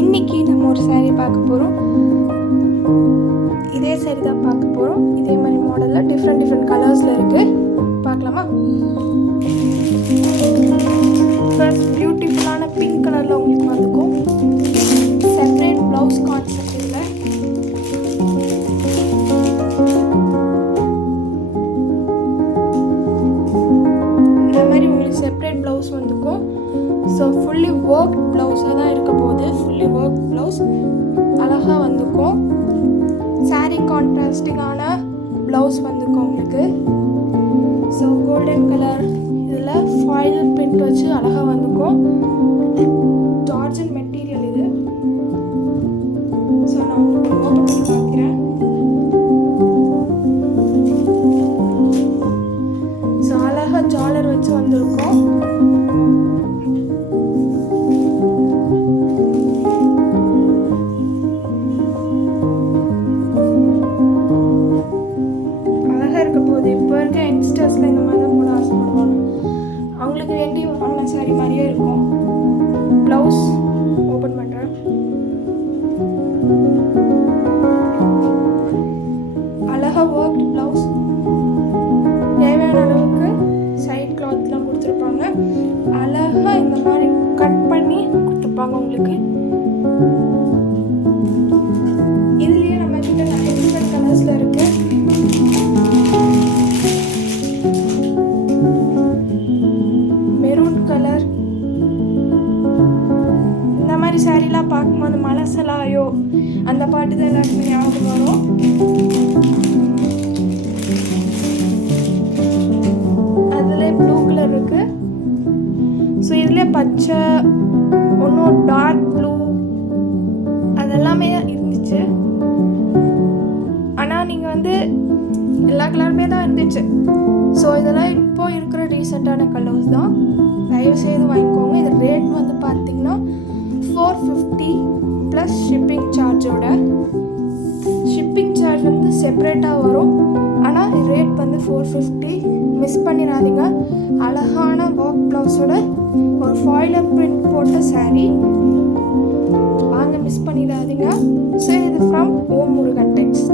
இன்றைக்கி நம்ம ஒரு saree பார்க்க போகிறோம். இதே saree தான் பார்க்க போகிறோம். இதே மாதிரி மாடலில் டிஃப்ரெண்ட் கலர்ஸில் இருக்குது. பார்க்கலாமா? ஃபர்ஸ்ட் பியூட்டிஃபுல்லான பிங்க் கலரில் உங்களுக்கு வந்துக்கும். செப்பரேட் ப்ளவுஸ் கான்செப்ட் இல்லை. இந்த மாதிரி உங்களுக்கு செப்பரேட் ப்ளவுஸ் வந்துக்கும். ஸோ ஃபுல்லி ஒர்க் ப்ளவுஸாக தான் இருக்க போகுது. ஃபுல்லி ஒர்க் ப்ளவுஸ் அழகாக வந்துக்கும். சாரீ கான்ட்ராஸ்டிங்கான ப்ளவுஸ் வந்துக்கும் உங்களுக்கு. ஸோ கோல்டன் கலர் இதில் ஃபாயில் பிரிண்ட் வச்சு அழகாக வந்துக்கும். ஜார்ஜன் மெட்டீரியல் இது. ஸோ நான் உங்களுக்கு ஓப்பன் பண்ணி காமிக்கிறேன். ஸோ அழகாக ஜாலர் வச்சு வந்திருக்கும். இப்போ இருக்க யங்ஸ்டர்ஸில் இந்த மாதிரி தான் போட ஆசைப்படுவாங்க. அவங்களுக்கு வேண்டி வாங்கின சாரி மாதிரியே இருக்கும். ப்ளவுஸ் ஓப்பன் பண்ணுறேன். அழகாக ஒர்க் ப்ளவுஸ். தேவையான அளவுக்கு சைட் கிளாத்லாம் கொடுத்துருப்பாங்க. அழகாக இந்த மாதிரி கட் பண்ணி கொடுத்துருப்பாங்க உங்களுக்கு. இதுலேயே நம்ம கிட்ட நிறைய டிஃப்ரெண்ட் கலர்ஸில் இருக்குது. கலர் இந்த மாதிரி சாரீலாம் பார்க்கும்போது மனசலாயோ அந்த பாட்டு தான் எல்லாருக்குமே ஞாபகம் வரும். அதில் ப்ளூ கலர் இருக்கு. ஸோ இதில் பச்சை ஒன்றும் டார்க் ப்ளூ அதெல்லாமே இருந்துச்சு. ஆனால் நீங்கள் வந்து எல்லா கலருமே தான் இருந்துச்சு. ஸோ இதெல்லாம் இப்போ இருக்கிற ரீசெண்டான கலர்ஸ் தான். தயவுசெய்து வாங்கிக்கோங்க. இது ரேட் வந்து பார்த்தீங்கன்னா 450 ப்ளஸ் ஷிப்பிங் சார்ஜோட. ஷிப்பிங் சார்ஜ் வந்து செப்பரேட்டாக வரும். ஆனால் ரேட் வந்து 450. மிஸ் பண்ணிடாதீங்க. அழகான ஒர்க் ப்ளவுஸோட ஒரு ஃபாயிலர் பிரிண்ட் போட்ட சாரீ. வாங்க, மிஸ் பண்ணிடாதீங்க. ஸோ இது ஃப்ரம் ஓம் முருகன் டெக்ஸ்ட்.